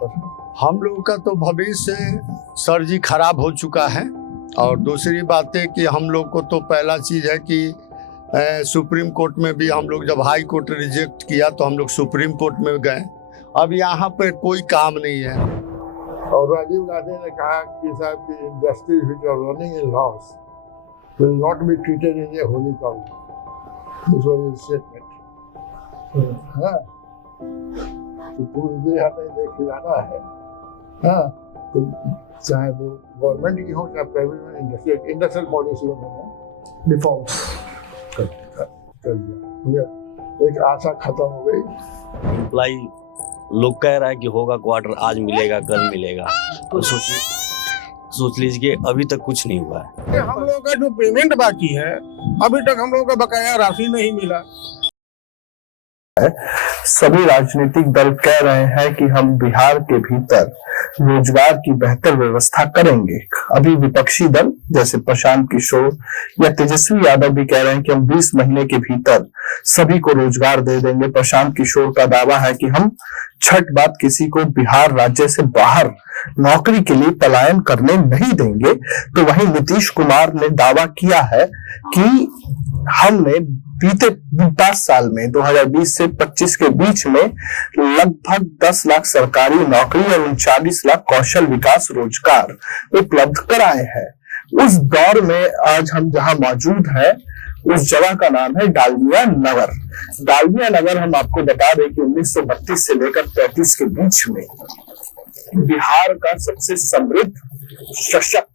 पर? हम लोग का तो भविष्य सर जी खराब हो चुका है। और दूसरी बात है कि हम लोग को तो पहला चीज़ है कि सुप्रीम कोर्ट में भी हम लोग जब हाई कोर्ट रिजेक्ट किया तो हम लोग सुप्रीम कोर्ट में गए। अब यहाँ पर कोई काम नहीं है। और राजीव गांधी ने कहा कि साहब की industries which are running in loss will not be treated in a holy cow. This was his statement. हाँ, तो पूरी हमें देख खिलाना है। हाँ, तो चाहे वो गवर्नमेंट की हो चाहे प्राइवेट इंडस्ट्रियल पॉलिसी उन्होंने डिफॉल्ट कर दिया। एक आशा खत्म हो गई। एम्प्लाई लोग कह रहा है कि होगा क्वार्टर, आज मिलेगा कल मिलेगा, तो सोच लीजिए अभी तक कुछ नहीं हुआ है। हम लोगों का जो पेमेंट बाकी है अभी तक हम लोगों का बकाया राशि नहीं मिला। सभी राजनीतिक दल कह रहे हैं कि हम बिहार के भीतर रोजगार की बेहतर व्यवस्था करेंगे। अभी विपक्षी दल जैसे प्रशांत किशोर या तेजस्वी यादव भी कह रहे हैं कि हम 20 महीने के भीतर सभी को रोजगार दे देंगे। प्रशांत किशोर का दावा है कि हम छठ बाद किसी को बिहार राज्य से बाहर नौकरी के लिए पलायन करने नहीं देंगे। तो वहीं नीतीश कुमार ने दावा किया है कि हमने बीते 10 साल में 2020 से 25 के बीच में लगभग 10 लाख सरकारी नौकरी और 39 लाख कौशल विकास रोजगार उपलब्ध कराए हैं। उस दौर में आज हम जहां मौजूद हैं उस जगह का नाम है डालमिया नगर। डालमिया नगर हम आपको बता दें कि 1932 से लेकर 35 के बीच में बिहार का सबसे समृद्ध सशक्त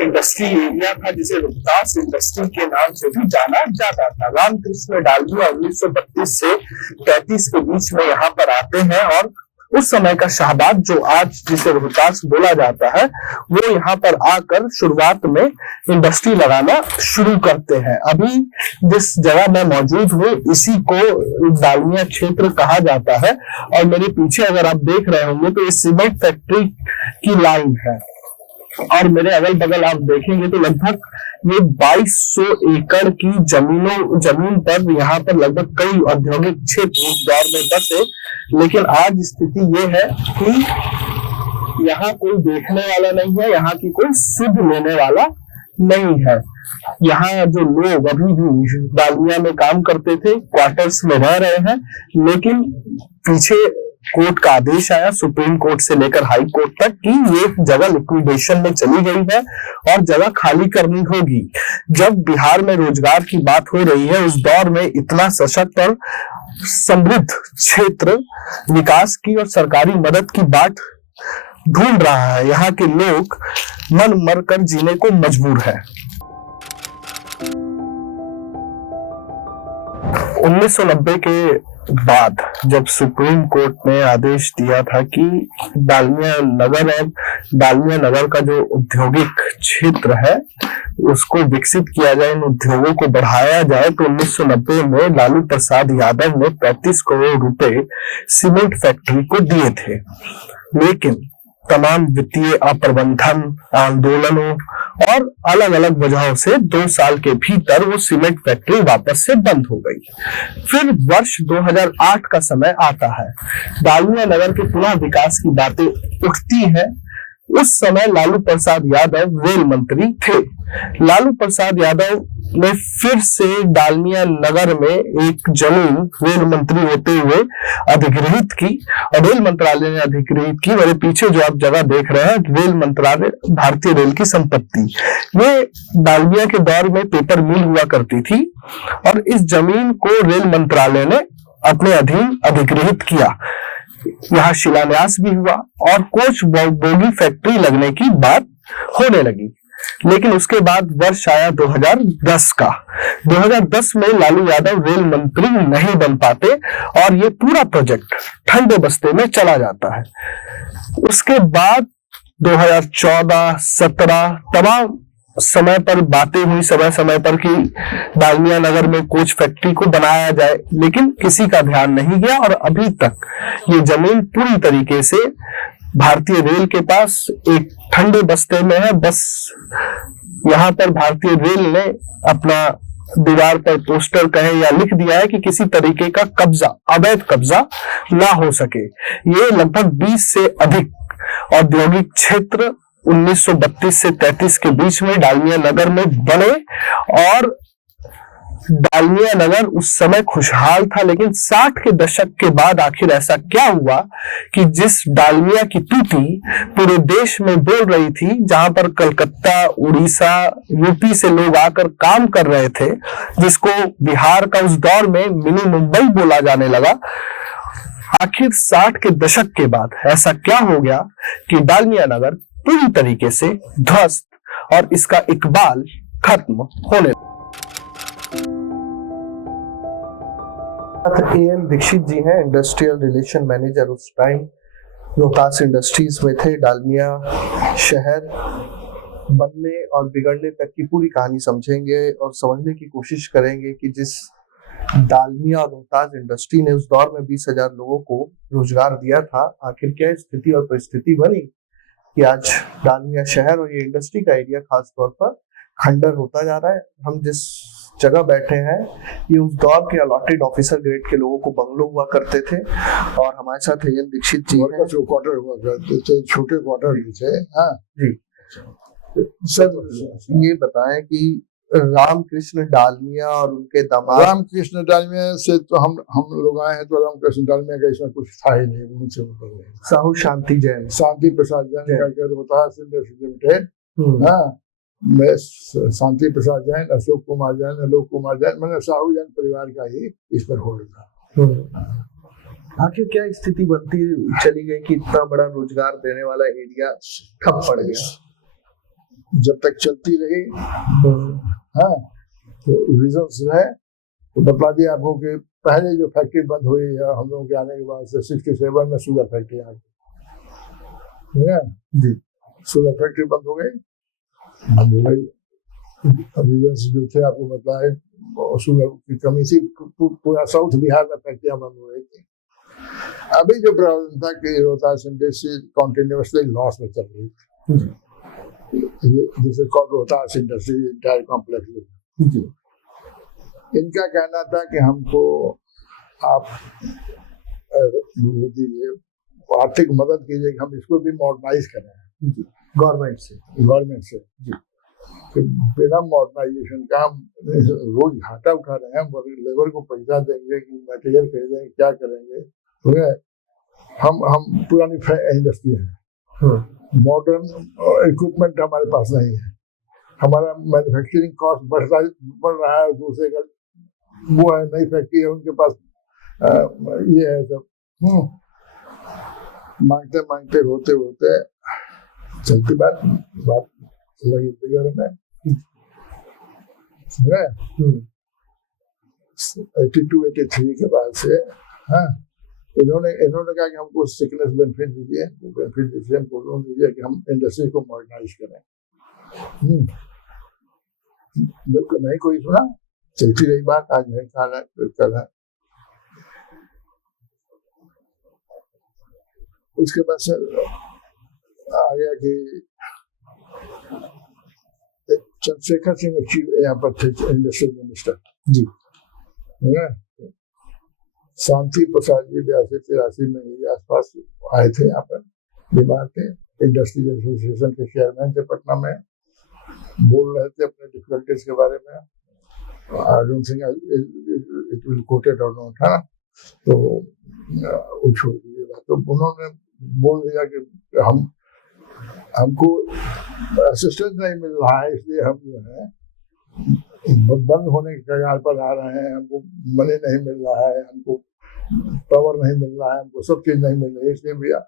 इंडस्ट्री एरिया था, जिसे रोहतास इंडस्ट्री के नाम से भी जाना जाता था। रामकृष्ण डालमिया 1932 से 35 के बीच में यहाँ पर आते हैं और उस समय का शाहबाद जो आज जिसे रोहतास बोला जाता है वो यहाँ पर आकर शुरुआत में इंडस्ट्री लगाना शुरू करते हैं। अभी जिस जगह मैं मौजूद हूँ इसी को डालमिया क्षेत्र कहा जाता है और मेरे पीछे अगर आप देख रहे होंगे तो ये सीमेंट फैक्ट्री की लाइन है और मेरे अगल बगल आप देखेंगे तो लगभग ये 2200 एकड़ की जमीन पर यहाँ पर लगभग कई औद्योगिक क्षेत्र उस दौर में बसे। लेकिन आज स्थिति ये है कि यहाँ कोई देखने वाला नहीं है, यहाँ की कोई सुध लेने वाला नहीं है। यहाँ जो लोग अभी भी डालमिया में काम करते थे क्वार्टर्स में रह रहे हैं, लेकिन पीछे कोर्ट का आदेश आया सुप्रीम कोर्ट से लेकर हाई कोर्ट तक कि ये जगह लिक्विडेशन में चली गई है और जगह खाली करनी होगी। जब बिहार में रोजगार की बात हो रही है उस दौर में इतना सशक्त और समृद्ध क्षेत्र विकास की और सरकारी मदद की बात ढूंढ रहा है, यहाँ के लोग मन मर कर जीने को मजबूर है। 1990 के बाद जब सुप्रीम कोर्ट ने आदेश दिया था कि डालमिया नगर और डालमिया नगर का जो औद्योगिक क्षेत्र है उसको विकसित किया जाए, इन उद्योगों को बढ़ाया जाए, तो 1990 में लालू प्रसाद यादव ने 35 करोड़ रुपए सीमेंट फैक्ट्री को दिए थे। लेकिन तमाम वित्तीय अप्रबंधन आंदोलनों और अलग अलग वजहों से 2 साल के भीतर वो सीमेंट फैक्ट्री वापस से बंद हो गई। फिर वर्ष 2008 का समय आता है, डालमिया नगर के पुनः विकास की बातें उठती है। उस समय लालू प्रसाद यादव रेल मंत्री थे। लालू प्रसाद यादव ने फिर से डालमिया नगर में एक जमीन रेल मंत्री होते हुए अधिग्रहित की और रेल मंत्रालय ने अधिग्रहित की। मेरे पीछे जो आप जगह देख रहे हैं रेल मंत्रालय भारतीय रेल की संपत्ति, ये डालमिया के दौर में पेपर मिल हुआ करती थी और इस जमीन को रेल मंत्रालय ने अपने अधीन अधिग्रहित किया। यहाँ शिलान्यास भी हुआ और कोच बोगी फैक्ट्री लगने की बात होने लगी। लेकिन उसके बाद वर्ष आया 2010 का। 2010 में लालू यादव रेल मंत्री नहीं बन पाते और ये पूरा प्रोजेक्ट ठंडे बस्ते में चला जाता है। उसके बाद 2014, 17 तमाम समय पर बातें हुई समय पर कि डालमिया नगर में कोच फैक्ट्री को बनाया जाए, लेकिन किसी का ध्यान नहीं गया और अभी तक ये जमीन पूरी तरीके से भारतीय रेल के पास एक ठंडे बस्ते में है। बस यहाँ पर भारतीय रेल ने अपना दीवार पर पोस्टर कहे या लिख दिया है कि किसी तरीके का कब्जा, अवैध कब्जा ना हो सके। ये लगभग 20 से अधिक औद्योगिक क्षेत्र 1932 से 33 के बीच में डालमिया नगर में बने, और डालमिया नगर उस समय खुशहाल था। लेकिन 60 के दशक के बाद आखिर ऐसा क्या हुआ कि जिस डालमिया की टूटी पूरे देश में बोल रही थी, जहां पर कलकत्ता, उड़ीसा, यूपी से लोग आकर काम कर रहे थे, जिसको बिहार का उस दौर में मिनी मुंबई बोला जाने लगा, आखिर 60 के दशक के बाद ऐसा क्या हो गया कि डालमिया नगर पूरी तरीके से ध्वस्त और इसका इकबाल खत्म होने लगा। एएन दीक्षित जी हैं, इंडस्ट्रियल रिलेशन मैनेजर, उस टाइम रोहतास इंडस्ट्रीज में थे। डालमिया शहर बनने और बिगड़ने तक की पूरी कहानी समझेंगे और समझने की कोशिश करेंगे कि जिस डालमिया और रोहतास इंडस्ट्री ने उस दौर में 20,000 लोगों को रोजगार दिया था, आखिर क्या स्थिति और परिस्थिति बनी कि आज डालमिया शहर और ये इंडस्ट्री का एरिया खास तौर पर खंडर होता जा रहा है। हम जिस जगह बैठे हैं ये उस दौर के अलॉटेड ऑफिसर ग्रेड के लोगों को बंगलो हुआ करते थे, और हमारे साथ एएन दीक्षित जी हैं। क्वार्टर हुआ करते थे, छोटे क्वार्टर भी थे। हाँ जी सर, ये बताएं कि रामकृष्ण डालमिया और उनके दामाद रामकृष्ण डालमिया से तो हम लोग आए हैं, तो रामकृष्ण डालमिया का इसमें कुछ था ही नहीं, उनसे मतलब नहीं। साहू शांति जैन, शांति प्रसाद जैन का रोहतास इंडस्ट्री लिमिटेड, हाँ, मैं शांति प्रसाद जैन, अशोक कुमार जैन, आलोक कुमार जैन, मैंने साहू जैन परिवार का ही इस पर होल्ड था। आखिर क्या स्थिति बनती चली गई कि इतना बड़ा रोजगार देने वाला एरिया ठप पड़ गया? जब तक चलती रही, हाँ, तो रीजंस है तो बता दिया आपको कि पहले जो फैक्ट्री बंद हुई है हम लोगों के आने के बाद से 67 में शुगर फैक्ट्री आ गई, शुगर फैक्ट्री बंद हो गई। रीजंस जो थे आपको बताए, शुगर की कमी थी, पूरा साउथ बिहार में फैक्ट्रियां बंद हो रही थी। अभी जो प्रॉब्लम था कि रोहतास इंडस्ट्री कॉन्टिन्यूसली लॉस में चल रही थी। This is called Rohtas industry entire complex. इनका कहना था कि हमको आप दीजिए, आर्थिक मदद कीजिए कि हम इसको भी मॉडर्नाइज करें गवर्नमेंट से। बिना मॉडर्नाइजेशन का हम रोज घाटा उठा रहे हैं, लेबर को पैसा देंगे कि मटेरियल खरीदेंगे, क्या करेंगे? हम पुरानी इंडस्ट्री है, मॉडर्न इक्विपमेंट हमारे पास नहीं है, हमारा मैन्युफैक्चरिंग कॉस्ट बढ़ रहा है, दूसरे का वो है, नई फैक्ट्री है, उनके पास ये है सब। मांगते मांगते होते चलती बात लगी बिगड़ने। 82-83 के बाद से, हाँ, इन्होंने कहा कि हमको सिकनेस बेनिफिट दीजिए, हमको लोन दीजिए कि हम इंडस्ट्री को मॉडर्नाइज करें। बिल्कुल नहीं कोई सुना, चलती रही बात, आज नहीं कल है। उसके बाद से आ गया कि चंद्रशेखर सिंह यहाँ पर थे इंडस्ट्रियल मिनिस्टर जी, शांति प्रसाद जी 82-83 में ही आसपास आए थे, यहाँ पर बीमार थे, इंडस्ट्रियल एसोसिएशन के चेयरमैन थे, पटना में, बोल रहे थे अपने डिफिकल्टीज के बारे में। I don't think it will coated और नॉट, है, तो वो छोड़ दीजिए बात। तो उन्होंने बोल दिया कि हमको असिस्टेंस नहीं मिल रहा है, इसलिए हम जो है बंद होने के कगार पर आ रहे हैं, हमको मनी नहीं मिल रहा है, हमको पावर नहीं मिल रहा है, हमको सब चीज नहीं मिल रही है, इसलिए भैया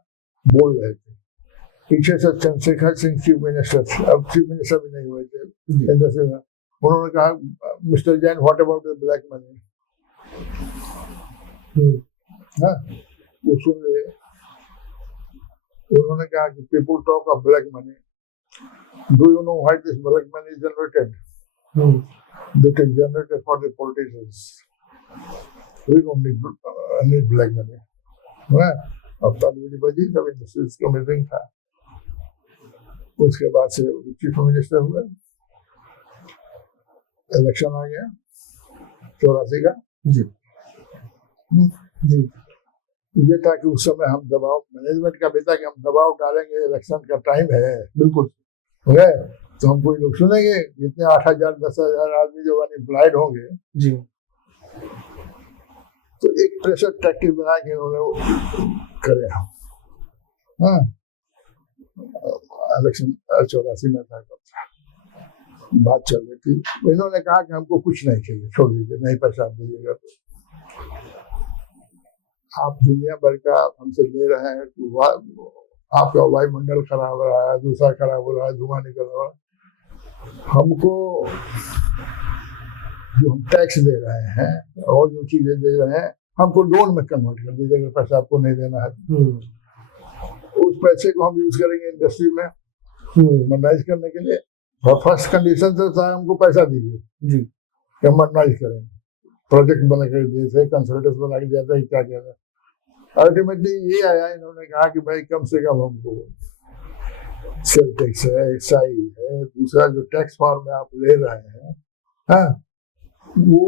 बोल रहे थे। पीछे से चंद्रशेखर सिंह चीफ मिनिस्टर, अब चीफ मिनिस्टर भी नहीं हुए थे इंडस्ट्री में, उन्होंने कहा mister Jain what about the black money, वो सुन रहे। उन्होंने कहा कि people talk of black money, do you know why this black money is generated? That is generated for the politicians. We don't need black money. अब तालिबानी बजी जब industries का मीटिंग था, उसके बाद से चीफ मिनिस्टर हुए, इलेक्शन आ गया, 84 का। जी जी ये था कि उस समय हम दबाव, मैनेजमेंट का भी था कि हम दबाव डालेंगे, इलेक्शन का टाइम है, बिल्कुल है तो हम कोई लोग सुनेंगे, जितने 8,000 10,000 आदमी जो अनएम्प्लॉयड होंगे, जी तो एक प्रेशर टैक्टिक बना के उन्होंने वो करे हम। हाँ, इलेक्शन 84 में था, बात चल रही थी, इन्होंने कहा कि हमको कुछ नहीं चाहिए, छोड़ दीजिए, नहीं पैसा दीजिएगा तो आप दुनिया भर का हमसे ले रहे हैं, तो आपका वायुमंडल खराब हो रहा है, दूसरा खराब हो रहा है, धुआं निकल रहा है, हमको जो हम टैक्स दे रहे हैं और जो चीजें दे रहे हैं, हमको लोन में कन्वर्ट कर दीजिए, अगर पैसा आपको नहीं देना है। उस पैसे को हम यूज करेंगे इंडस्ट्री में मॉडर्नाइज करने के लिए, और फर्स्ट कंडीशन तो था हमको पैसा दीजिए जी, कि हम मॉडर्नाइज करेंगे, प्रोजेक्ट बना कर दिए थे, कंसल्टेंट्स बना के दिया था, क्या क्या था। अल्टीमेटली ये आया, इन्होंने कहा कि भाई कम से कम हमको सेल टैक्स है, एक्साइज है, दूसरा जो टैक्स फॉर्म में आप ले रहे हैं, हाँ, वो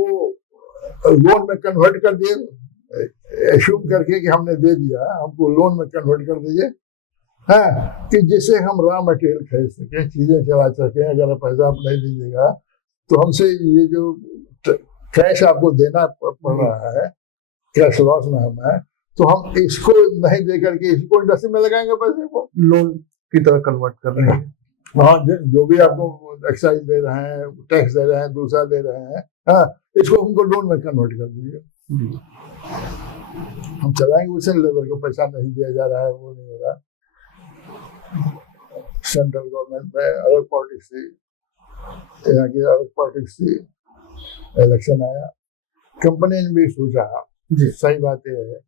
लोन में कन्वर्ट कर दिए, एश्यूम करके कि हमने दे दिया, हमको लोन में कन्वर्ट कर दीजिए, हाँ, कि जिससे हम रॉ मटेरियल खरीद सकें, चीजें चला सकें। अगर पैसा आप नहीं दीजिएगा तो हमसे ये जो कैश आपको देना पड़ रहा है, कैश लॉस में हम है, तो हम इसको नहीं दे करके इसको इंडस्ट्री में लगाएंगे, पैसे को लोन की तरह कन्वर्ट कर रहे हैं। वहाँ जो भी आपको एक्साइज दे रहे हैं, टैक्स दे रहे हैं, दूसरा दे रहे हैं, हाँ, इसको हमको लोन में कन्वर्ट कर दीजिए, हम चलाएंगे, उसे लेबर को पैसा नहीं दिया जा रहा है, वो नहीं हो रहा। सेंट्रल गवर्नमेंट में अलग पॉलिटिक्स थी, यहाँ की अलग पॉलिटिक्स थी, इलेक्शन आया, कंपनी ने भी सोचा जी, सही बात यह है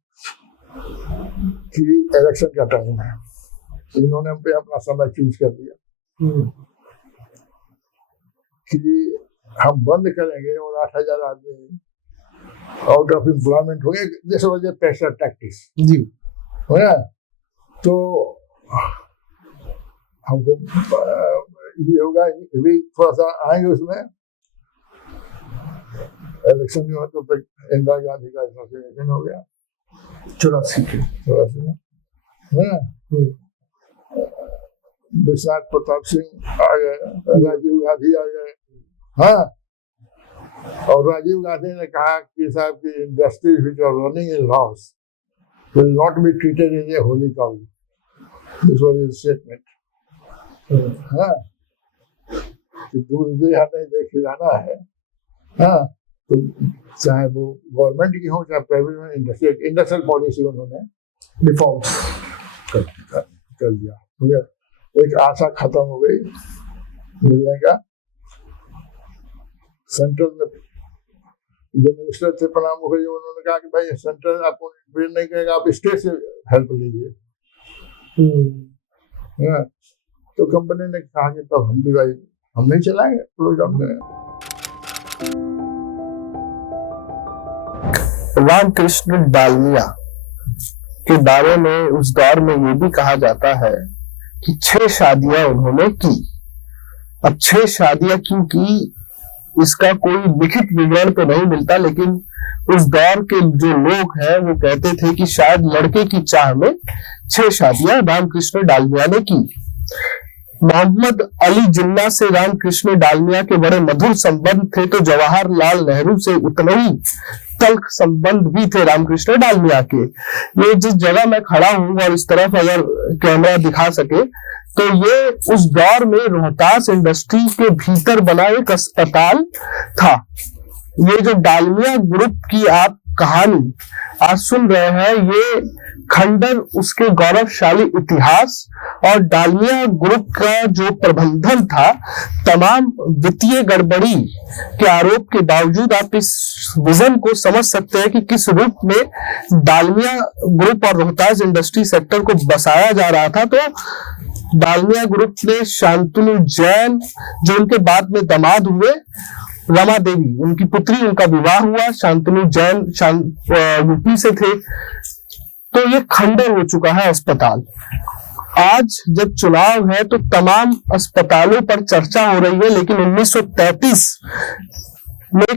कि इलेक्शन का टाइम है, तो इन्होंने हम पे अपना समय चूज कर दिया कि हम बंद करेंगे और 8,000 आदमी आउट ऑफ एम्प्लॉयमेंट हो गए, जिस वजह प्रेशर टैक्टिक्स जी हो ना। तो हमको ये होगा, भी थोड़ा सा आएंगे उसमें, इलेक्शन नहीं हुआ तो तक इंदिरा गांधी का असोसिएशन हो गया 84 में, विश्वनाथ प्रताप सिंह आ गए, राजीव गांधी आ गए, हाँ, और राजीव गांधी ने कहा कि साहब की industries which are running in loss will not be treated as a holy cow. This was his statement. हाँ, कि दूध दे हमें दे खिलाना है, हाँ, तो चाहे वो गवर्नमेंट की हो चाहे प्राइवेट, इंडस्ट्रियल पॉलिसी उन्होंने रिफॉर्म कर दिया। एक आशा खत्म हो गई मिलने का। सेंट्रल में जो मिनिस्टर थे प्रणब मुखर्जी, उन्होंने कहा कि भाई सेंट्रल आपको इंटरफेयर नहीं करेगा, आप स्टेट से हेल्प लीजिए। तो कंपनी ने कहा कि तब हम भी भाई हम नहीं चलाएंगे प्रोग्राम में। रामकृष्ण डालमिया के बारे में उस दौर में ये भी कहा जाता है कि 6 शादियां उन्होंने की। अब 6 शादियां क्यों की, इसका कोई लिखित विवरण तो नहीं मिलता, लेकिन उस दौर के जो लोग हैं वो कहते थे कि शायद लड़के की चाह में 6 शादियां रामकृष्ण डालमिया ने की। मोहम्मद अली जिन्ना से रामकृष्ण डालमिया के बड़े मधुर संबंध थे, तो जवाहरलाल नेहरू से उतने ही तल्ख संबंध भी थे रामकृष्ण डालमिया के। ये जिस जगह मैं खड़ा हूं और इस तरफ अगर कैमरा दिखा सके तो ये उस दौर में रोहतास इंडस्ट्री के भीतर बना एक अस्पताल था। ये जो डालमिया ग्रुप की आप कहानी आज सुन रहे हैं, ये खंडर उसके गौरवशाली इतिहास और डालमिया ग्रुप का जो प्रबंधन था, तमाम वित्तीय गड़बड़ी के आरोप के बावजूद आप इस विजन को समझ सकते हैं कि किस रूप में डालमिया ग्रुप और रोहतास इंडस्ट्री सेक्टर को बसाया जा रहा था। तो डालमिया ग्रुप ने शांतनु जैन, जो उनके बाद में दामाद हुए, रमा देवी उनकी पुत्री, उनका विवाह हुआ, शांतनु जैन यूपी से थे। तो ये खंडर हो चुका है अस्पताल। आज जब चुनाव है तो तमाम अस्पतालों पर चर्चा हो रही है, लेकिन 1933 में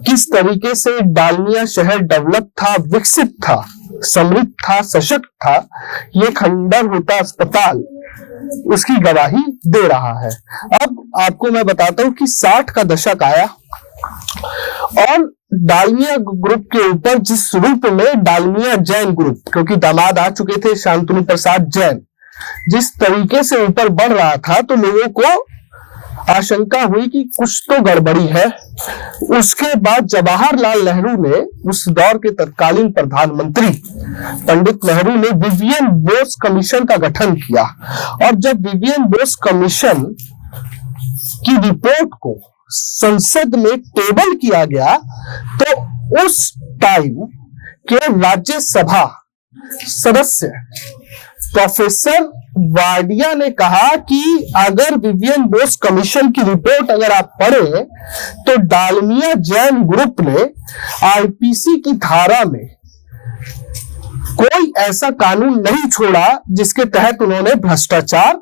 किस तरीके से डालमिया शहर डेवलप था, विकसित था, समृद्ध था, सशक्त था, ये खंडर होता अस्पताल उसकी गवाही दे रहा है। अब आपको मैं बताता हूं कि 60 का दशक आया और डालमिया ग्रुप के ऊपर जिस रूप में डालमिया जैन ग्रुप, क्योंकि दामाद आ चुके थे शांतनु प्रसाद जैन, जिस तरीके से ऊपर बढ़ रहा था तो लोगों को आशंका हुई कि कुछ तो गड़बड़ी है। उसके बाद जवाहरलाल नेहरू ने, उस दौर के तत्कालीन प्रधानमंत्री पंडित नेहरू ने विवियन बोस कमीशन का गठन किया और जब विवियन बोस कमीशन की रिपोर्ट को संसद में टेबल किया गया तो उस टाइम के राज्यसभा सदस्य प्रोफेसर वाडिया ने कहा कि अगर विवियन बोस कमीशन की रिपोर्ट अगर आप पढ़े तो डालमिया जैन ग्रुप ने आईपीसी की धारा में कोई ऐसा कानून नहीं छोड़ा जिसके तहत उन्होंने भ्रष्टाचार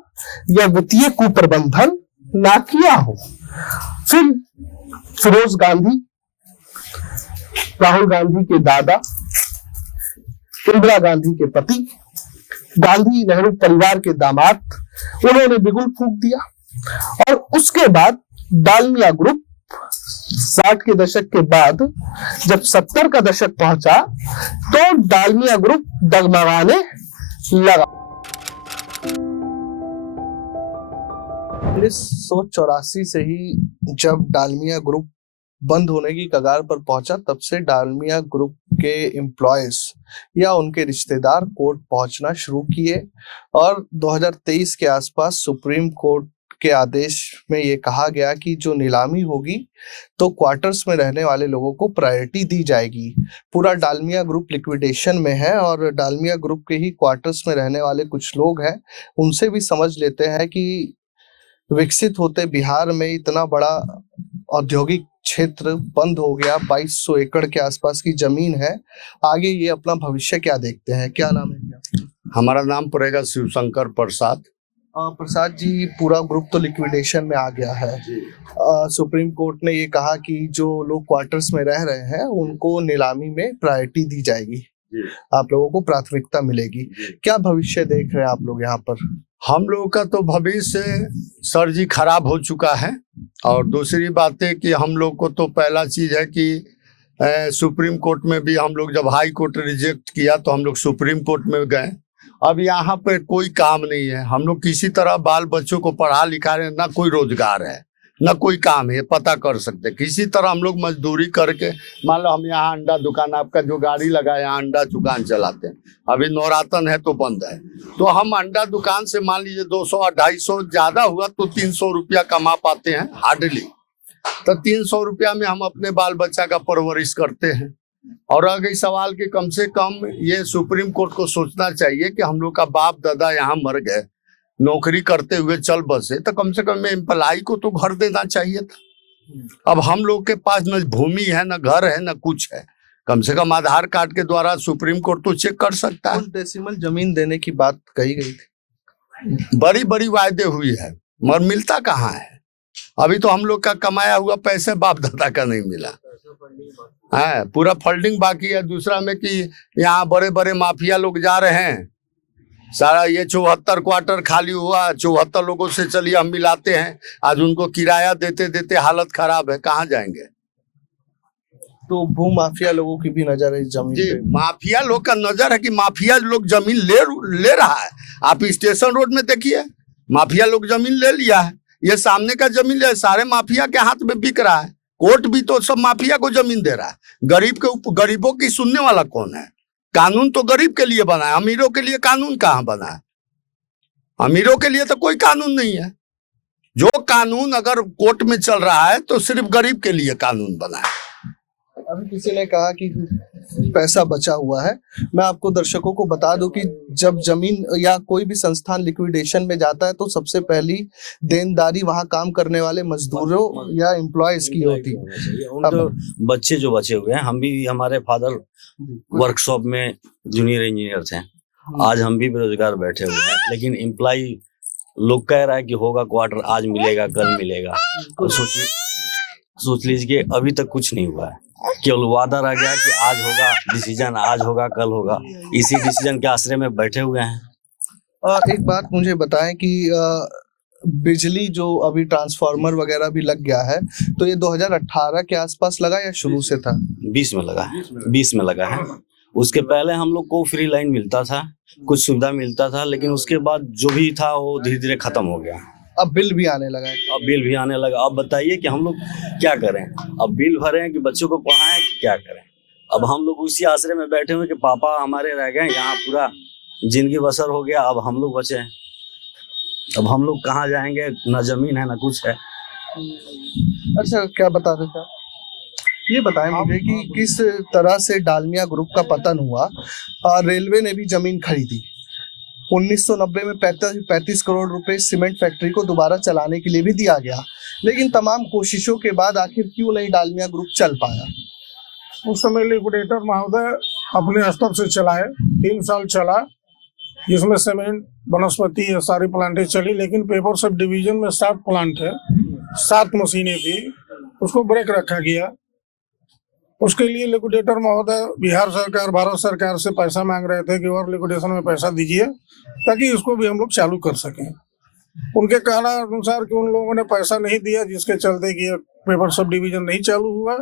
या वित्तीय कुप्रबंधन ना किया हो। फिर फिरोज गांधी, राहुल गांधी के दादा, इंदिरा गांधी के पति, गांधी नेहरू परिवार के दामाद, उन्होंने बिगुल फूंक दिया और उसके बाद डालमिया ग्रुप 60 के दशक के बाद जब 70 का दशक पहुंचा तो डालमिया ग्रुप डगमगाने लगा। 1984 से ही जब डालमिया ग्रुप बंद होने की कगार पर पहुंचा तब से डालमिया ग्रुप के एम्प्लॉयज या उनके रिश्तेदार कोर्ट पहुंचना शुरू किए और 2023 के आसपास सुप्रीम कोर्ट के आदेश में ये कहा गया कि जो नीलामी होगी तो क्वार्टर्स में रहने वाले लोगों को प्रायोरिटी दी जाएगी। पूरा डालमिया ग्रुप लिक्विडेशन में है और डालमिया ग्रुप के ही क्वार्टर्स में रहने वाले कुछ लोग हैं, उनसे भी समझ लेते हैं कि विकसित होते बिहार में इतना बड़ा औद्योगिक क्षेत्र बंद हो गया, 2200 एकड़ के आसपास की जमीन है, आगे ये अपना भविष्य क्या देखते हैं। क्या नाम है क्या? हमारा नाम पड़ेगा शिवशंकर प्रसाद। प्रसाद जी, पूरा ग्रुप तो लिक्विडेशन में आ गया है। सुप्रीम कोर्ट ने ये कहा कि जो लोग क्वार्टर्स में रह रहे हैं उनको नीलामी में प्रायोरिटी दी जाएगी, आप लोगों को प्राथमिकता मिलेगी। क्या भविष्य देख रहे हैं आप लोग यहाँ पर? हम लोगों का तो भविष्य सर जी खराब हो चुका है और दूसरी बात है कि हम लोग को तो पहला चीज है कि सुप्रीम कोर्ट में भी हम लोग जब हाई कोर्ट रिजेक्ट किया तो हम लोग सुप्रीम कोर्ट में गए। अब यहाँ पे कोई काम नहीं है, हम लोग किसी तरह बाल बच्चों को पढ़ा लिखा रहे, ना कोई रोजगार है ना कोई काम है, पता कर सकते किसी तरह हम लोग मजदूरी करके। मान लो हम यहाँ अंडा दुकान, आपका जो गाड़ी लगा है यहाँ अंडा दुकान चलाते हैं, अभी नवरातन है तो बंद है, तो हम अंडा दुकान से मान लीजिए 200-250 ज्यादा हुआ तो 300 रुपया कमा पाते हैं हार्डली। तो 300 रुपया में हम अपने बाल बच्चा का परवरिश करते हैं। और अगर इस सवाल के कम से कम ये सुप्रीम कोर्ट को सोचना चाहिए कि हम लोग का बाप दादा यहाँ मर गए, नौकरी करते हुए चल बसे, तो कम से कम एम्प्लाई को तो घर देना चाहिए था। अब हम लोग के पास न भूमि है, न घर है, न कुछ है। कम से कम आधार कार्ड के द्वारा सुप्रीम कोर्ट तो चेक कर सकता है। डेसिमल जमीन देने की बात कही गई थी, बड़ी बड़ी वायदे हुई है मगर मिलता कहाँ है। अभी तो हम लोग का कमाया हुआ पैसे बाप दादा का नहीं मिला है, पूरा फंडिंग बाकी है। दूसरा में कि यहाँ बड़े बड़े माफिया लोग जा रहे हैं, सारा ये 74 क्वार्टर खाली हुआ, 74 लोगों से चलिए हम मिलाते हैं, आज उनको किराया देते देते हालत खराब है, कहाँ जाएंगे। तो भू माफिया लोगों की भी नजर है इस जमीन पे। माफिया लोग का नजर है कि माफिया लोग जमीन ले रहा है। आप स्टेशन रोड में देखिए, माफिया लोग जमीन ले लिया है, ये सामने का जमीन ले, सारे माफिया के हाथ में बिक रहा है। कोर्ट भी तो सब माफिया को जमीन दे रहा है। गरीबों की सुनने वाला कौन है? कानून तो गरीब के लिए बना है, अमीरों के लिए कानून कहाँ बना है? अमीरों के लिए तो कोई कानून नहीं है। जो कानून अगर कोर्ट में चल रहा है तो सिर्फ गरीब के लिए कानून बना है। अभी किसी ने कहा कि पैसा बचा हुआ है। मैं आपको दर्शकों को बता दूं कि जब जमीन या कोई भी संस्थान लिक्विडेशन में जाता है तो सबसे पहली देनदारी वहां काम करने वाले मजदूरों या एम्प्लॉयज की होती है। तो बच्चे जो बचे हुए हैं, हम भी, हमारे फादर वर्कशॉप में जूनियर इंजीनियर थे, आज हम भी बेरोजगार बैठे हुए हैं, लेकिन एम्प्लॉय लोग कह रहा है कि होगा क्वार्टर, आज मिलेगा कल मिलेगा। और सोच लीजिए अभी तक कुछ नहीं हुआ है। केवल वादा रह गया कि आज होगा डिसीजन, आज होगा कल होगा, इसी डिसीजन के आश्रय में बैठे हुए हैं। एक बात मुझे बताएं कि बिजली जो अभी ट्रांसफार्मर वगैरह भी लग गया है, तो ये 2018 के आसपास लगा या शुरू से था? 20 में लगा है, 20 में लगा है। उसके पहले हम लोग को फ्री लाइन मिलता था, कुछ सुविधा मिलता था, लेकिन उसके बाद जो भी था वो धीरे धीरे खत्म हो गया। अब बिल भी आने लगा है। अब बिल भी आने लगा। अब बताइए कि हम लोग क्या करें? अब बिल भरें कि बच्चों को पढ़ाएं कि क्या करें? अब हम लोग उसी आश्रय में बैठे हुए कि पापा हमारे रह गए, यहाँ पूरा जिंदगी बसर हो गया, अब हम लोग बचे हैं। अब हम लोग कहाँ जाएंगे? ना जमीन है ना कुछ है। अच्छा, क्या बता रहे थे? ये बताएं मुझे कि किस तरह से डालमिया ग्रुप का पतन हुआ। रेलवे ने भी जमीन खरीदी 1990 में 35 करोड़ रुपए सीमेंट फैक्ट्री को दोबारा चलाने के लिए भी दिया गया, लेकिन तमाम कोशिशों के बाद आखिर क्यों नहीं डालमिया ग्रुप चल पाया? उस समय लिक्विडेटर महोदय अपने स्तर से चलाए, 3 साल चला, जिसमें सीमेंट, वनस्पति ये सारी प्लांटें चली, लेकिन पेपर सब डिवीजन में 7 प्लांट है, 7 मशीनें थी, उसको ब्रेक रखा गया। उसके लिए लिक्विडेटर महोदय बिहार सरकार, भारत सरकार से पैसा मांग रहे थे कि और लिक्विडेशन में पैसा दीजिए ताकि इसको भी हम लोग चालू कर सकें। उनके कहना अनुसार कि उन लोगों ने पैसा नहीं दिया, जिसके चलते कि पेपर सब डिवीजन नहीं चालू हुआ,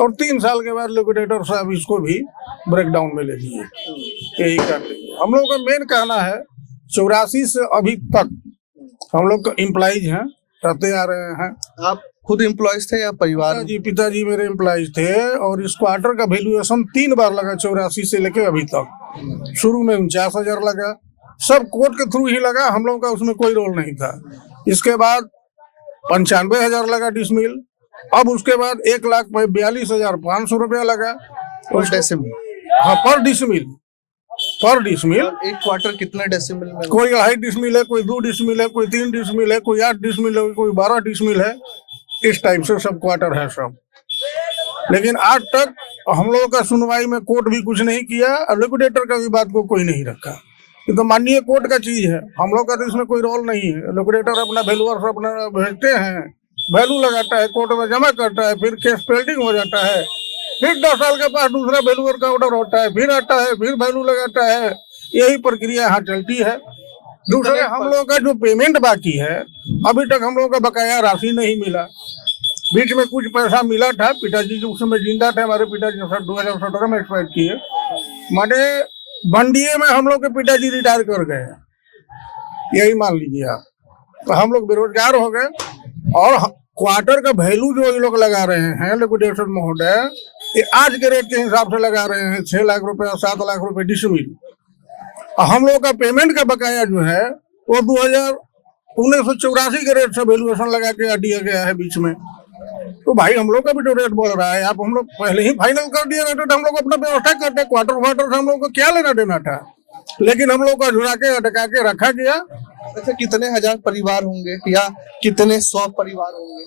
और 3 साल के बाद लिक्विडेटर साहब इसको भी ब्रेकडाउन में ले लिए। यही कर लिए। हम लोग का मेन कहना है 84 से अभी तक हम लोग एम्प्लॉइज हैं, रहते आ रहे हैं। आप खुद एम्प्लॉइज थे या परिवार? पिताजी मेरे एम्प्लॉइज थे, और इस क्वार्टर का वैल्यूएशन 3 बार लगा 84 से लेके अभी तक। शुरू में 49,000 लगा, सब कोर्ट के थ्रू ही लगा, हम लोग का उसमें कोई रोल नहीं था। इसके बाद 95,000 लगा डिसमिल, अब उसके बाद 1,42,500 रुपया लगा पर डेसिमिल। हाँ, पर डिसमिल। एक क्वार्टर कितने डेसिमिल में? कोई 2.5 डिसमिल है, कोई 2 डिसमिल है, कोई 3 डिसमिल है, कोई 8 डिसमिल है, कोई 12 डिसमिल है। इस टाइप से सब क्वार्टर है सब। लेकिन आज तक हम लोगों का सुनवाई में कोर्ट भी कुछ नहीं किया, और लिक्विडेटर का भी बात को कोई नहीं रखा। ये तो माननीय कोर्ट का चीज है, हम लोग का तो इसमें कोई रोल नहीं है। लिक्विडेटर अपना वैल्यूअर्स अपना भेजते हैं, वैल्यू लगाता है, कोर्ट में जमा करता है, फिर केस पेंडिंग हो जाता है, फिर 10 साल के बाद दूसरा वैल्यूअर का ऑर्डर होता है, फिर आता है, फिर वैल्यू लगाता है। यही प्रक्रिया यहाँ चलती है। दूसरे हम लोगों का जो पेमेंट बाकी है, अभी तक हम लोगों का बकाया राशि नहीं मिला। बीच में कुछ पैसा मिला था, पिताजी जो उस समय जिंदा थे, हमारे पिताजी 2017 में एक्सपायर किए, माने बंडिये में हम लोग के पिताजी रिटायर कर गए, यही मान लीजिए आप। तो हम लोग बेरोजगार हो गए, और क्वार्टर का वैल्यू जो ये लोग लगा रहे हैं लिक्विडेटर महोदय, ये आज के रेट के हिसाब से लगा रहे हैं 6 लाख रुपए, 7 लाख रुपए डिसमिल। हम लोग का पेमेंट का बकाया जो है वो 1984 के रेट से वैल्यूएशन लगा के दिया गया है बीच में। तो भाई हम लोग का भी तो रेट बढ़ रहा है। आप हम लोग पहले ही फाइनल कर दिए रहते तो हम लोग अपना व्यवस्था करते, क्वार्टर से हम लोग को क्या लेना देना था, लेकिन हम लोग को झुरा के अटका के रखा गया। अच्छा, कितने हजार परिवार होंगे या कितने 100 परिवार होंगे?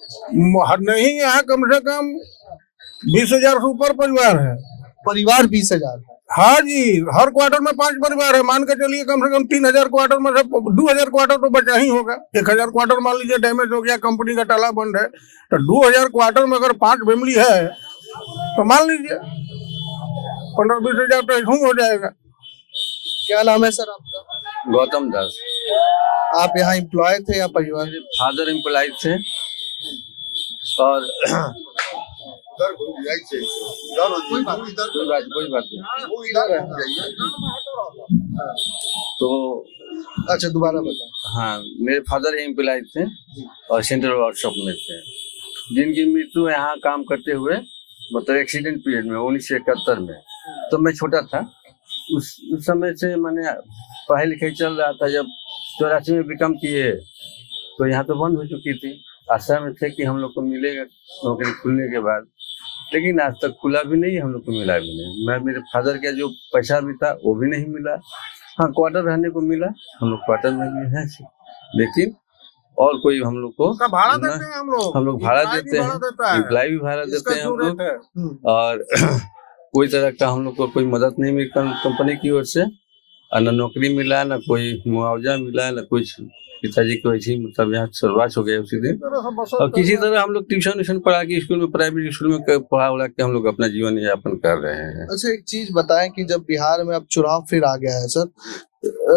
नहीं, यहाँ कम से कम 20,000 से ऊपर परिवार है। परिवार 20,000? हाँ जी, हर क्वार्टर में 5 परिवार है। मान के चलिए कम से कम 3,000 क्वार्टर में से 2,000 क्वार्टर तो बचा ही होगा। 1,000 क्वार्टर मान लीजिए डैमेज हो गया, कंपनी का ताला बंद है, तो 2,000 क्वार्टर में अगर 5 फैमिली है तो मान लीजिए 15-20,000 तो ऐसा हो जाएगा। क्या नाम है सर आपका? गौतम दास। आप यहाँ एम्प्लॉय थे या परिवार? फादर एम्प्लॉय थे, और कोई बात नहीं। तो अच्छा, दोबारा बताओ। हाँ, मेरे फादर एम्प्लॉय थे और सेंट्रल वर्कशॉप में थे, जिनकी मृत्यु यहाँ काम करते हुए, मतलब एक्सीडेंट पीरियड में 1971 में। तो मैं छोटा था, उस समय से मैंने पढ़ाई लिखाई चल रहा था। जब 84 में बिकम किए तो यहाँ तो बंद हो चुकी थी। आशा में थे कि हम लोग को मिलेगा नौकरी खुलने के बाद, लेकिन आज तक खुला भी नहीं, हम लोग को मिला भी नहीं। मेरे फादर का जो पैसा भी था वो भी नहीं मिला। हाँ, क्वार्टर रहने को मिला, हम लोग क्वार्टर में भी हैं, लेकिन और कोई हम लोग को भाड़ा देते हैं। हम लोग भाड़ा देते हैं, एम्प्लॉय भी भाड़ा देते हैं हम लोग, और कोई तरह का हम लोग को कोई मदद नहीं मिली कंपनी की ओर से, न नौकरी मिला, न कोई मुआवजा मिला, न कुछ पिताजी की वजह से मतलब यहाँ शुरुआत हो गया उसी दिन। और किसी तरह हम लोग ट्यूशन व्यूशन पढ़ा के स्कूल में, प्राइवेट स्कूल में पढ़ा उड़ा के हम लोग अपना जीवन यापन कर रहे हैं। अच्छा, एक चीज बताएं कि जब बिहार में अब चुनाव फिर आ गया है सर,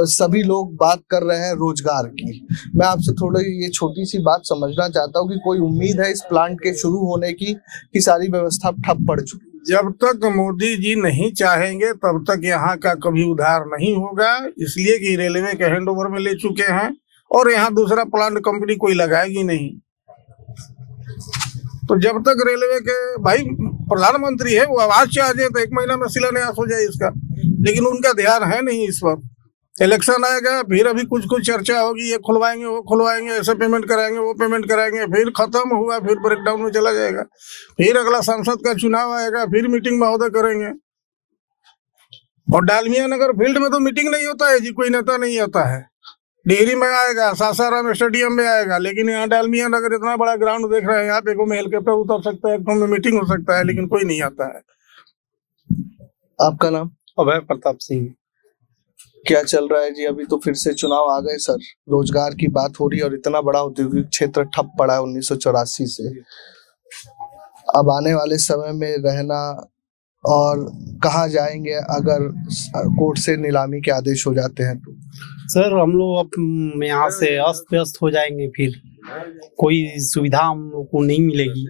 सभी लोग बात कर रहे हैं रोजगार की। मैं आपसे थोड़ी ये छोटी सी बात समझना चाहता हूँ कि कोई उम्मीद है इस प्लांट के शुरू होने की कि सारी व्यवस्था ठप पड़ चुकी? जब तक मोदी जी नहीं चाहेंगे तब तक यहाँ का कभी उद्धार नहीं होगा, इसलिए कि रेलवे के हैंड ओवर में ले चुके हैं और यहाँ दूसरा प्लांट कंपनी कोई लगाएगी नहीं। तो जब तक रेलवे के भाई प्रधानमंत्री है, वो आवाज से आ जाए तो 1 महीना में शिलान्यास हो जाए इसका, लेकिन उनका ध्यान है नहीं इस पर। इलेक्शन आएगा, फिर अभी कुछ चर्चा होगी, ये खुलवाएंगे वो खुलवाएंगे, ऐसे पेमेंट कराएंगे वो पेमेंट कराएंगे, फिर खत्म हुआ, फिर ब्रेकडाउन में चला जाएगा, फिर अगला सांसद का चुनाव आएगा, फिर मीटिंग महोदय करेंगे। और डालमिया नगर फील्ड में तो मीटिंग नहीं होता है जी, कोई नेता नहीं आता है। डिहरी में आएगा, सासाराम स्टेडियम में आएगा, लेकिन यहाँ डालमिया नगर इतना बड़ा ग्राउंड देख रहे हैं, यहाँ पे में हेलीकॉप्टर उतर सकता है, में मीटिंग हो सकता है, लेकिन कोई नहीं आता है। आपका नाम? अभय प्रताप सिंह। क्या चल रहा है जी? अभी तो फिर से चुनाव आ गए सर, रोजगार की बात हो रही है और इतना बड़ा औद्योगिक क्षेत्र ठप पड़ा है 1984 से। अब आने वाले समय में रहना और कहाँ जाएंगे अगर कोर्ट से नीलामी के आदेश हो जाते हैं तो? सर हम लोग अब यहाँ से अस्त व्यस्त हो जाएंगे, फिर कोई सुविधा हम लोग को नहीं मिलेगी,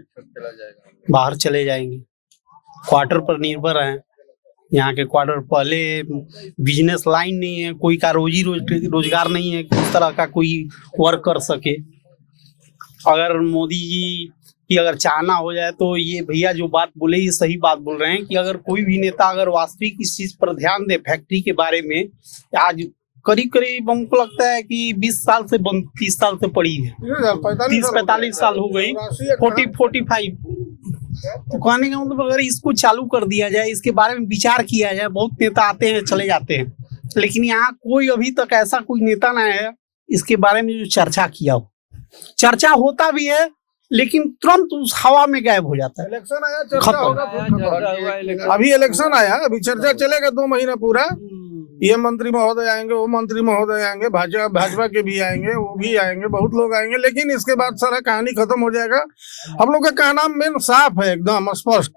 बाहर चले जाएंगे, क्वार्टर पर निर्भर हैं। यहाँ के क्वार्टर पहले बिजनेस लाइन नहीं है, कोई का रोजगार नहीं है, किस तरह का कोई वर्क कर सके। अगर मोदी जी की अगर चाहना हो जाए तो ये भैया जो बात बोले ये सही बात बोल रहे हैं कि अगर कोई भी नेता अगर वास्तविक इस चीज पर ध्यान दे, फैक्ट्री के बारे में, आज करीब करीब हमको लगता है कि 20 साल से 30 साल से पड़ी है, 30-45 साल हो गई, 40-45। तो कहने का मतलब अगर इसको चालू कर दिया जाए, इसके बारे में विचार किया जाए, बहुत नेता आते हैं चले जाते हैं, लेकिन यहाँ कोई अभी तक ऐसा कोई नेता ना है इसके बारे में जो चर्चा किया हो। चर्चा होता भी है लेकिन तुरंत उस हवा में गायब हो जाता है। इलेक्शन आया, चर्चा होगा, अभी इलेक्शन आया, अभी चर्चा चलेगा 2 महीना पूरा। ये मंत्री महोदय आएंगे, वो मंत्री महोदय आएंगे, भाजपा के भी आएंगे, वो भी आएंगे, बहुत लोग आएंगे, लेकिन इसके बाद सारा कहानी खत्म हो जाएगा। हम लोग का कहना मेन साफ है, एकदम स्पष्ट,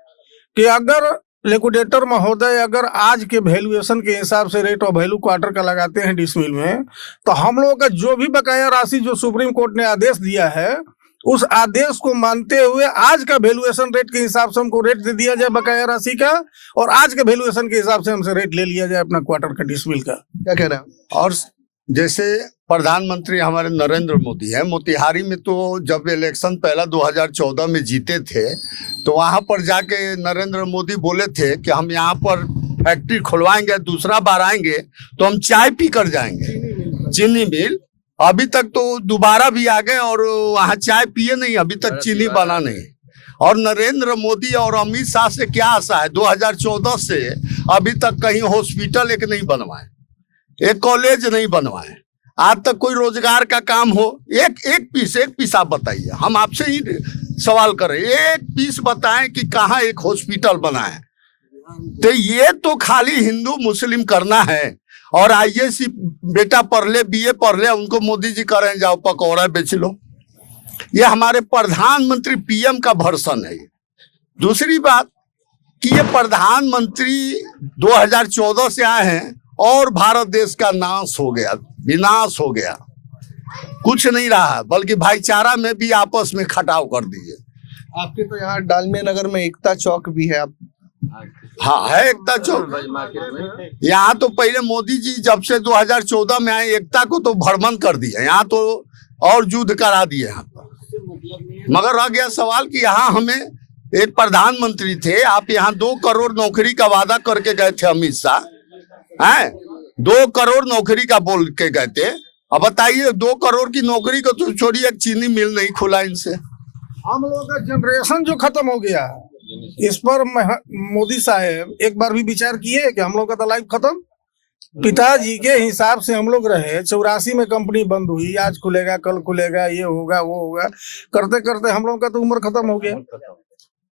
कि अगर लिक्विडेटर महोदय अगर आज के वैल्यूएशन के हिसाब से रेट ऑफ वैल्यू क्वार्टर का लगाते हैं डिसमिल में, तो हम लोगों का जो भी बकाया राशि जो सुप्रीम कोर्ट ने आदेश दिया है, उस आदेश को मानते हुए आज का वैल्यूएशन रेट के हिसाब से हमको रेट दे दिया जाए बकाया राशि का, और आज के वैल्यूएशन के हिसाब से हमसे रेट ले लिया जाए अपना क्वार्टर का डिसमिल का। क्या कह रहे हैं? और जैसे प्रधानमंत्री हमारे नरेंद्र मोदी है, मोतिहारी में तो जब इलेक्शन पहला 2014 में जीते थे तो वहां पर जाके नरेंद्र मोदी बोले थे कि हम यहाँ पर फैक्ट्री खुलवाएंगे, दूसरा बार आएंगे तो हम चाय पी कर जाएंगे, चीनी मिल। अभी तक तो दोबारा भी आ गए और वहाँ चाय पिए नहीं, अभी तक चीनी बना नहीं। और नरेंद्र मोदी और अमित शाह से क्या आशा है? 2014 से अभी तक कहीं हॉस्पिटल एक नहीं बनवाए, एक कॉलेज नहीं बनवाए, आज तक कोई रोजगार का काम हो, एक पीस आप बताइए। हम आपसे ही सवाल करें, एक पीस बताएं कि कहाँ एक हॉस्पिटल बना है। तो ये तो खाली हिंदू मुस्लिम करना है। और आईएएस बेटा पढ़ ले, बीए पढ़ ले, उनको मोदी जी कह रहे हैं जाओ पकौड़ा बेच लो। ये हमारे प्रधानमंत्री पीएम का वर्षन है। दूसरी बात कि ये प्रधानमंत्री 2014 से आए हैं और भारत देश का नाश हो गया, विनाश हो गया, कुछ नहीं रहा, बल्कि भाईचारा में भी आपस में खटाव कर दिए। आपके तो यहाँ डालमिया नगर में एकता चौक भी है। हाँ है एकता चौक। यहाँ तो पहले मोदी जी जब से 2014 में आए, एकता को तो भ्रमण कर दिया, यहाँ तो और युद्ध करा दिए यहाँ पर। मगर रह गया सवाल कि यहाँ हमें एक प्रधानमंत्री थे, आप यहाँ 2 करोड़ नौकरी का वादा करके गए थे अमित शाह, हैं 2 करोड़ नौकरी का बोल के गए थे। अब बताइए 2 करोड़ की नौकरी को तो छोड़िए, एक चीनी मिल नहीं खुला इनसे। हम लोगों का जनरेशन जो खत्म हो गया, इस पर मोदी साहब एक बार भी विचार किए कि हम लोग का तो लाइफ खत्म। पिताजी के हिसाब से हम लोग रहे, 84 में कंपनी बंद हुई, आज खुलेगा कल खुलेगा, ये होगा वो होगा, करते करते हम लोग का तो उम्र खत्म हो गया।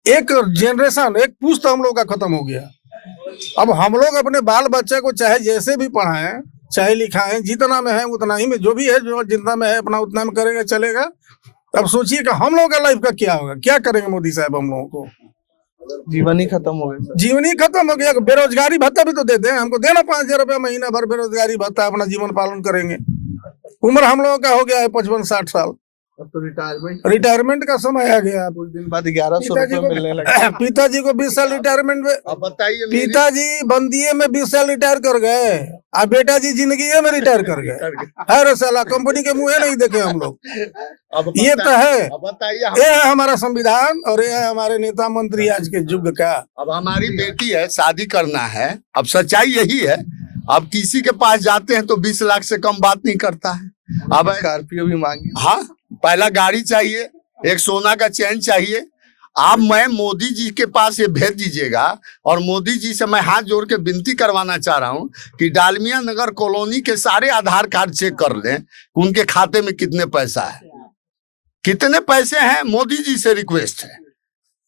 एक जनरेशन, एक पुश्त हम लोग का खत्म हो गया। अब हम लोग अपने बाल बच्चे को चाहे जैसे भी पढ़ाएं, चाहे लिखा है, जितना में है उतना ही में, जो भी है, जो जितना में है अपना उतना में करेगा चलेगा। अब सोचिए कि हम लोगों का लाइफ का क्या होगा, क्या करेंगे मोदी साहब हम लोगों को। जीवन ही खत्म हो गया। जीवन ही खत्म हो गया। बेरोजगारी भत्ता भी तो देते हैं, हमको देना 5,000 रुपया महीना भर बेरोजगारी भत्ता, अपना जीवन पालन करेंगे। उम्र हम लोगों का हो गया है 55-60 साल। अब तो रिटायरमेंट का समय आ गया। कुछ दिन बाद 1100 रुपये मिलने लगे। पिताजी को 20 साल रिटायरमेंट में, अब बताइए पिताजी बंदिये में 20 साल रिटायर कर गए, अब बेटा जी जिंदगी में रिटायर कर गए। अरे साला कंपनी के मुँह नहीं देखे हम लोग। ये तो है, अब बताइए ये है हमारा संविधान और ये है हमारे नेता मंत्री आज के युग का। अब हमारी बेटी है, शादी करना है, अब सच्चाई यही है। अब किसी के पास जाते हैं तो 20 लाख से कम बात नहीं करता है। अब स्कॉर्पियो भी मांगी। हाँ, पहला गाड़ी चाहिए, एक सोना का चैन चाहिए। आप मैं मोदी जी के पास ये भेज दीजिएगा, और मोदी जी से मैं हाथ जोड़ के विनती करवाना चाह रहा हूँ कि डालमिया नगर कॉलोनी के सारे आधार कार्ड चेक कर लें, उनके खाते में कितने पैसा है, कितने पैसे हैं। मोदी जी से रिक्वेस्ट है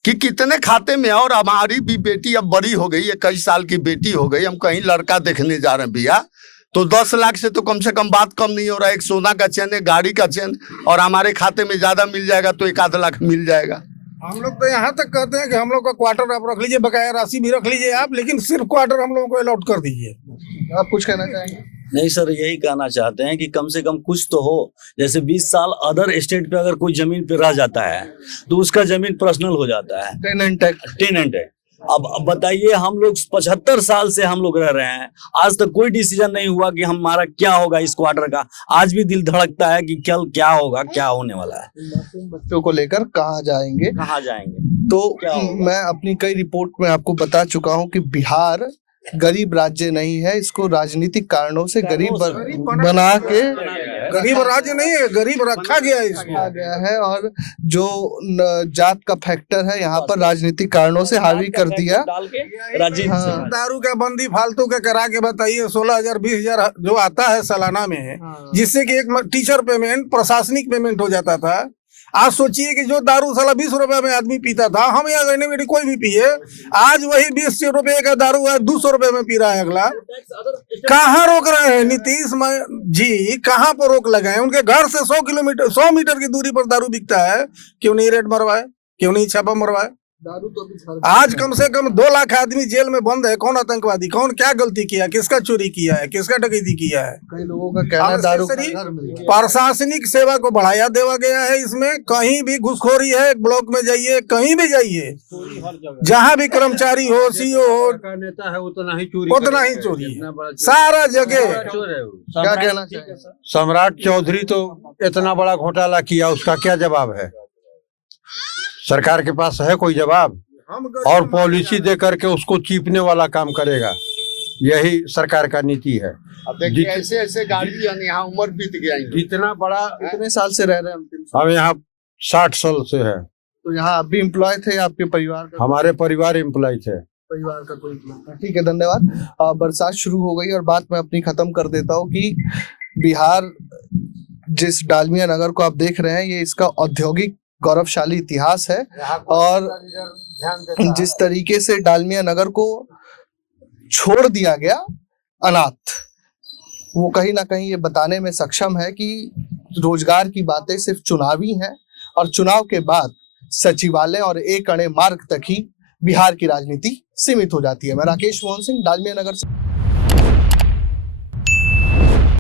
कि कितने खाते में। और हमारी भी बेटी अब बड़ी हो गई, 21 साल की बेटी हो गई, हम कहीं लड़का देखने जा रहे हैं भैया, तो 10 लाख से तो कम से कम बात कम नहीं हो रहा है। एक सोना का चैन, एक गाड़ी का चैन, और हमारे खाते में ज्यादा मिल जाएगा तो 1-आध लाख मिल जाएगा। हम लोग तो यहाँ तक कहते हैं कि हम लोग का क्वार्टर आप रख लीजिए, बकाया राशि भी रख लीजिए आप, लेकिन सिर्फ क्वार्टर हम लोगों को अलॉट कर दीजिए। आप कुछ कहना चाहेंगे? नहीं सर, यही कहना चाहते हैं कि कम से कम कुछ तो हो। जैसे 20 साल अदर स्टेट पे अगर कोई जमीन पे रह जाता है तो उसका जमीन पर्सनल हो जाता है, टेनेंट टेनेंट है। अब बताइए, हम लोग 75 साल से हम लोग रह रहे हैं, आज तक कोई डिसीजन नहीं हुआ कि हमारा क्या होगा इस क्वार्टर का। आज भी दिल धड़कता है कि कल क्या होगा, क्या होने वाला है, बच्चों को लेकर कहाँ जाएंगे। तो मैं अपनी कई रिपोर्ट में आपको बता चुका हूँ कि बिहार गरीब राज्य नहीं है, इसको राजनीतिक कारणों से गरीब बना के, गरीब राज्य नहीं है, गरीब रखा गया है, रखा गया है। और जो जात का फैक्टर है यहाँ पर राजनीतिक कारणों से हावी कर दिया। हाँ। दारू का बंदी फालतू का करा के बताइए, 16,000 20,000 जो आता है सालाना में, जिससे कि एक टीचर पेमेंट, प्रशासनिक पेमेंट हो जाता था। आज सोचिए कि जो दारू साला 20 रुपए में आदमी पीता था, हम यहाँ गए में कोई भी पिए, आज वही 20 रुपए का दारू है 200 रुपए में पी रहा है अगला। कहाँ रोक रहे हैं नीतीश जी, कहाँ पर रोक लगाए? उनके घर से 100 मीटर की दूरी पर दारू बिकता है, क्यों नहीं रेड मरवाए, क्यों नहीं छापा मरवाए? आज कम से कम 2 लाख आदमी जेल में बंद है। कौन आतंकवादी, कौन क्या गलती किया, किसका चोरी किया है, किसका डकैती किया है? कई लोगों का कहना दारू प्रशासनिक सेवा को बढ़ाया देवा गया है। इसमें कहीं भी घुसखोरी है, ब्लॉक में जाइए, कहीं भी जाइए, जहाँ भी कर्मचारी हो, सीओ हो, नेता है, उतना ही चोरी है, सारा जगह। क्या कहना चाहिए? सम्राट चौधरी तो इतना बड़ा घोटाला किया, उसका क्या जवाब है? सरकार के पास है कोई जवाब? और पॉलिसी दे करके उसको चीपने वाला काम करेगा, यही सरकार का नीति है। अब देखिए ऐसे ऐसे गाड़ी यहाँ उम्र बीत गया, जितना बड़ा, कितने साल से रह रहे हैं? हम यहाँ 60 साल से है। तो यहाँ आप भी एम्प्लॉय थे, आपके परिवार का? हमारे परिवार एम्प्लॉय थे। परिवार का कोई एम्प्लॉय? ठीक है, धन्यवाद। बरसात शुरू हो गई और बात मैं अपनी खत्म कर देता हूँ कि बिहार, जिस डालमिया नगर को आप देख रहे हैं, ये इसका औद्योगिक गौरवशाली इतिहास है। और जिस तरीके से डालमिया नगर को छोड़ दिया गया अनाथ, वो कहीं ना कहीं ये बताने में सक्षम है कि रोजगार की बातें सिर्फ चुनावी हैं, और चुनाव के बाद सचिवालय और एक अणे मार्ग तक ही बिहार की राजनीति सीमित हो जाती है। मैं राकेश मोहन सिंह, डालमिया नगर से।